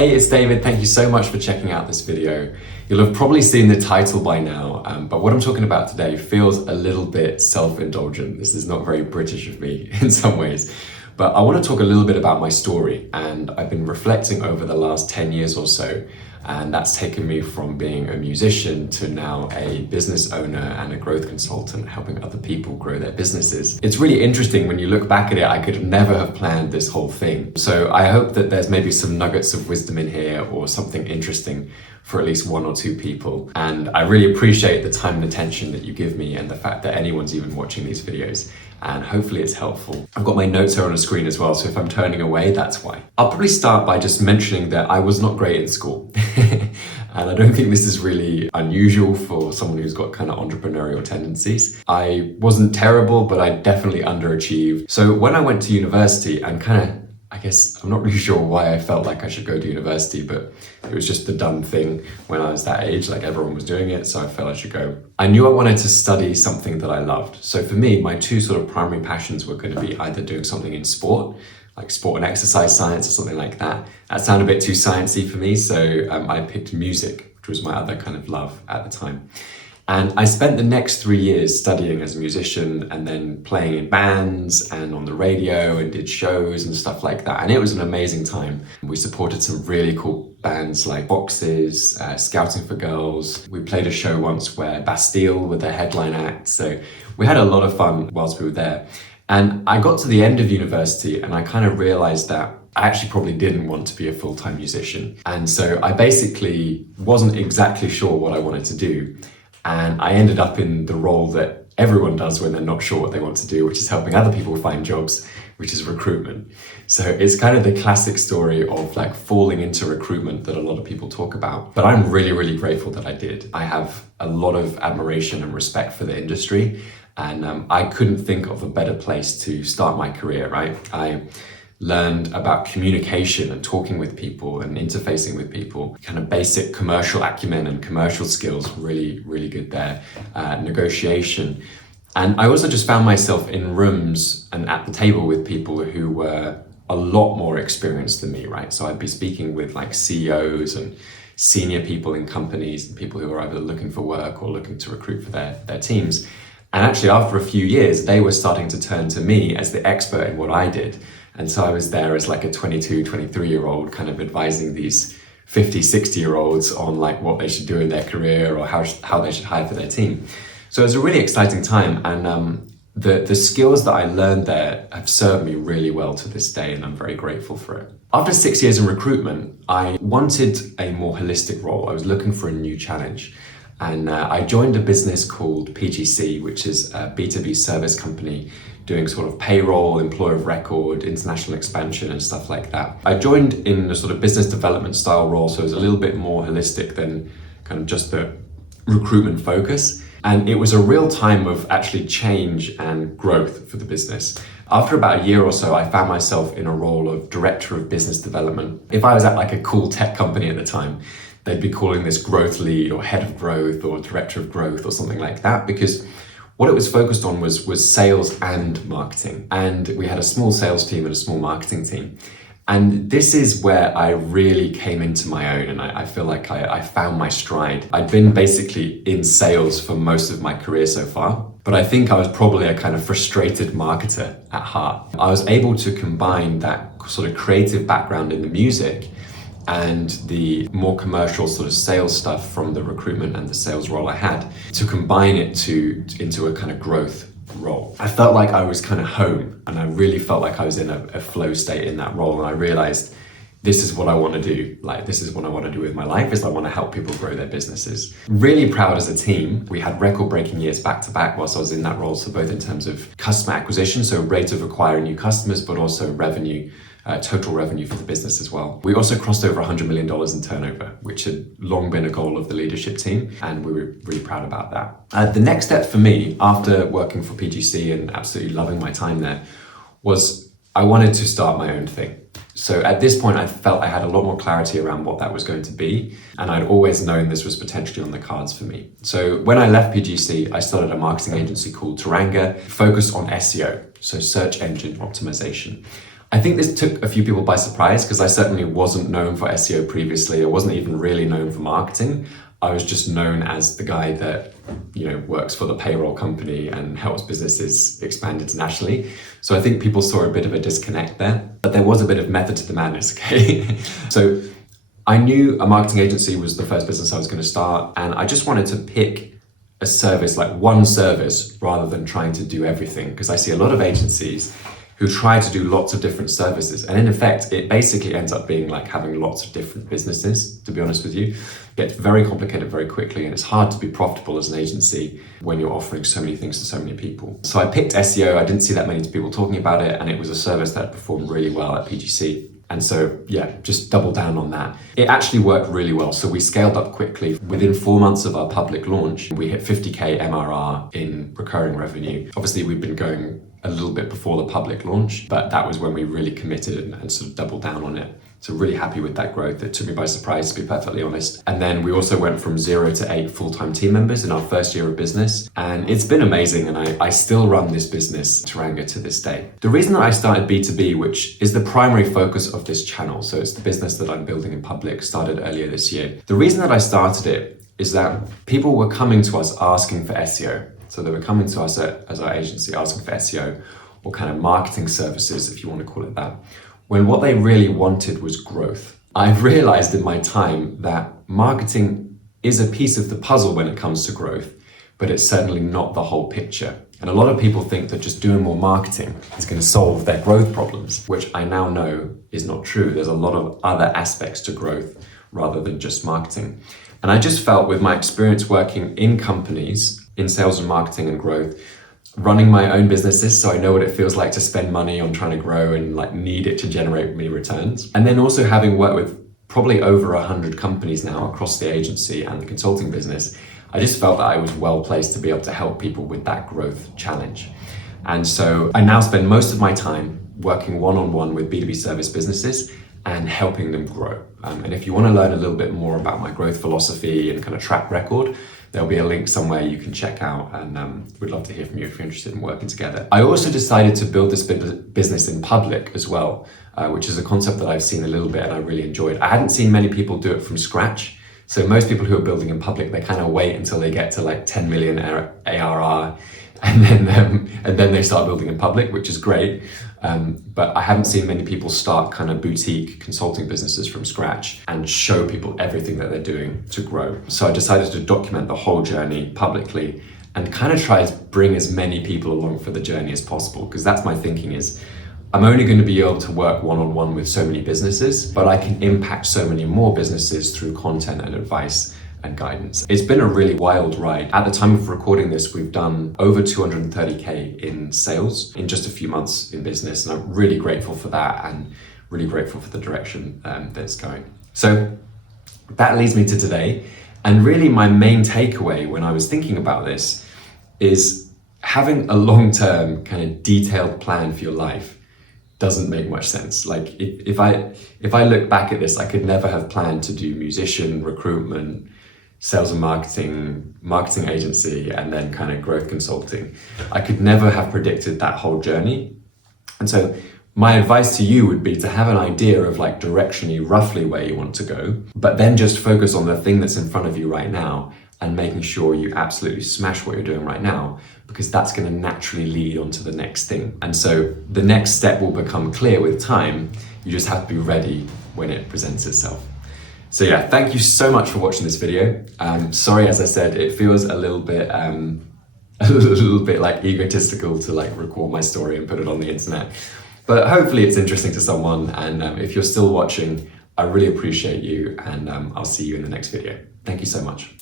Hey, it's David. Thank you so much for checking out this video. You'll have probably seen the title by now, but what I'm talking about today feels a little bit self-indulgent. This is not very British of me in some ways, but I want to talk a little bit about my story, and I've been reflecting over the last 10 years or so, and that's taken me from being a musician to now a business owner and a growth consultant helping other people grow their businesses. It's really interesting when you look back at it. I could never have planned this whole thing. So I hope that there's maybe some nuggets of wisdom in here or something interesting for at least one or two people. And I really appreciate the time and attention that you give me and the fact that anyone's even watching these videos. And hopefully it's helpful. I've got my notes here on the screen as well, so if I'm turning away, that's why. I'll probably start by just mentioning that I was not great in school. And I don't think this is really unusual for someone who's got kind of entrepreneurial tendencies. I wasn't terrible, but I definitely underachieved. So when I went to university, I'm not really sure why I felt like I should go to university, but it was just the dumb thing when I was that age, like everyone was doing it, so I felt I should go. I knew I wanted to study something that I loved. So for me, my two sort of primary passions were going to be either doing something in sport, like sport and exercise science or something like that. That sounded a bit too sciencey for me, so I picked music, which was my other kind of love at the time. And I spent the next 3 years studying as a musician and then playing in bands and on the radio and did shows and stuff like that. And it was an amazing time. We supported some really cool bands like Boxes, Scouting for Girls. We played a show once where Bastille were the headline act. So we had a lot of fun whilst we were there. And I got to the end of university and I kind of realized that I actually probably didn't want to be a full-time musician. And so I basically wasn't exactly sure what I wanted to do. And I ended up in the role that everyone does when they're not sure what they want to do, which is helping other people find jobs, which is recruitment. So it's kind of the classic story of like falling into recruitment that a lot of people talk about. But I'm really, really grateful that I did. I have a lot of admiration and respect for the industry. And I couldn't think of a better place to start my career, right? I learned about communication and talking with people and interfacing with people, kind of basic commercial acumen and commercial skills, really, really good there, negotiation. And I also just found myself in rooms and at the table with people who were a lot more experienced than me, right? So I'd be speaking with like CEOs and senior people in companies and people who are either looking for work or looking to recruit for their teams. And actually after a few years, they were starting to turn to me as the expert in what I did. And so I was there as like a 22, 23-year-old kind of advising these 50, 60-year-olds on like what they should do in their career or how they should hire for their team. So it was a really exciting time. And the skills that I learned there have served me really well to this day, and I'm very grateful for it. After 6 years in recruitment, I wanted a more holistic role. I was looking for a new challenge. And I joined a business called PGC, which is a B2B service company doing sort of payroll, employer of record, international expansion and stuff like that. I joined in a sort of business development style role, so it was a little bit more holistic than kind of just the recruitment focus. And it was a real time of actually change and growth for the business. After about a year or so, I found myself in a role of director of business development. If I was at like a cool tech company at the time, they'd be calling this growth lead or head of growth or director of growth or something like that, because what it was focused on was sales and marketing. And we had a small sales team and a small marketing team. And this is where I really came into my own, and I feel like I found my stride. I'd been basically in sales for most of my career so far, but I think I was probably a kind of frustrated marketer at heart. I was able to combine that sort of creative background in the music and the more commercial sort of sales stuff from the recruitment and the sales role I had, to combine it into a kind of growth role. I felt like I was kind of home, and I really felt like I was in a flow state in that role. And I realized this is what I want to do. Like, this is what I want to do with my life, is I want to help people grow their businesses. Really proud as a team. We had record-breaking years back to back whilst I was in that role. So both in terms of customer acquisition, so rate of acquiring new customers, but also revenue, total revenue for the business as well. We also crossed over $100 million in turnover, which had long been a goal of the leadership team, and we were really proud about that. The next step for me, after working for PGC and absolutely loving my time there, was I wanted to start my own thing. So at this point, I felt I had a lot more clarity around what that was going to be, and I'd always known this was potentially on the cards for me. So when I left PGC, I started a marketing agency called Taranga, focused on SEO, so search engine optimization. I think this took a few people by surprise because I certainly wasn't known for SEO previously. I wasn't even really known for marketing. I was just known as the guy that, works for the payroll company and helps businesses expand internationally. So I think people saw a bit of a disconnect there, but there was a bit of method to the madness, okay? So I knew a marketing agency was the first business I was going to start, and I just wanted to pick a service, like one service, rather than trying to do everything, because I see a lot of agencies who try to do lots of different services. And in effect, it basically ends up being like having lots of different businesses, to be honest with you. It gets very complicated very quickly, and it's hard to be profitable as an agency when you're offering so many things to so many people. So I picked SEO. I didn't see that many people talking about it, and it was a service that performed really well at PGC. And so, just double down on that. It actually worked really well. So we scaled up quickly. Within 4 months of our public launch, we hit 50K MRR in recurring revenue. Obviously, we've been going a little bit before the public launch, but that was when we really committed and sort of doubled down on it. So really happy with that growth. It took me by surprise, to be perfectly honest. And then we also went from 0 to 8 full-time team members in our first year of business. And it's been amazing. And I still run this business, Turanga, to this day. The reason that I started B2B, which is the primary focus of this channel, so it's the business that I'm building in public, started earlier this year. The reason that I started it is that people were coming to us asking for SEO. So they were coming to us as our agency asking for SEO or kind of marketing services, if you want to call it that, when what they really wanted was growth. I've realized in my time that marketing is a piece of the puzzle when it comes to growth, but it's certainly not the whole picture. And a lot of people think that just doing more marketing is going to solve their growth problems, which I now know is not true. There's a lot of other aspects to growth rather than just marketing. And I just felt with my experience working in companies, in sales and marketing and growth, running my own businesses, so I know what it feels like to spend money on trying to grow and like need it to generate me returns. And then also having worked with probably over 100 companies now across the agency and the consulting business, I just felt that I was well placed to be able to help people with that growth challenge. And so I now spend most of my time working one-on-one with B2B service businesses and helping them grow. And if you want to learn a little bit more about my growth philosophy and kind of track record, there'll be a link somewhere you can check out, and we'd love to hear from you if you're interested in working together. I also decided to build this business in public as well, which is a concept that I've seen a little bit and I really enjoyed. I hadn't seen many people do it from scratch. So most people who are building in public, they kind of wait until they get to like 10 million ARR and then they start building in public, which is great. But I haven't seen many people start kind of boutique consulting businesses from scratch and show people everything that they're doing to grow. So I decided to document the whole journey publicly and kind of try to bring as many people along for the journey as possible, because that's my thinking is I'm only going to be able to work one-on-one with so many businesses, but I can impact so many more businesses through content and advice and guidance. It's been a really wild ride. At the time of recording this, we've done over 230K in sales in just a few months in business. And I'm really grateful for that and really grateful for the direction that it's going. So that leads me to today. And really my main takeaway when I was thinking about this is having a long-term kind of detailed plan for your life doesn't make much sense. Like if I look back at this, I could never have planned to do musician, recruitment, sales and marketing agency, and then kind of growth consulting. I could never have predicted that whole journey. And so my advice to you would be to have an idea of like directionally, roughly where you want to go, but then just focus on the thing that's in front of you right now and making sure you absolutely smash what you're doing right now, because that's going to naturally lead on to the next thing. And so the next step will become clear with time. You just have to be ready when it presents itself. So yeah, thank you so much for watching this video. Sorry, as I said, it feels a little bit like egotistical to like record my story and put it on the internet. But hopefully it's interesting to someone. And if you're still watching, I really appreciate you, and I'll see you in the next video. Thank you so much.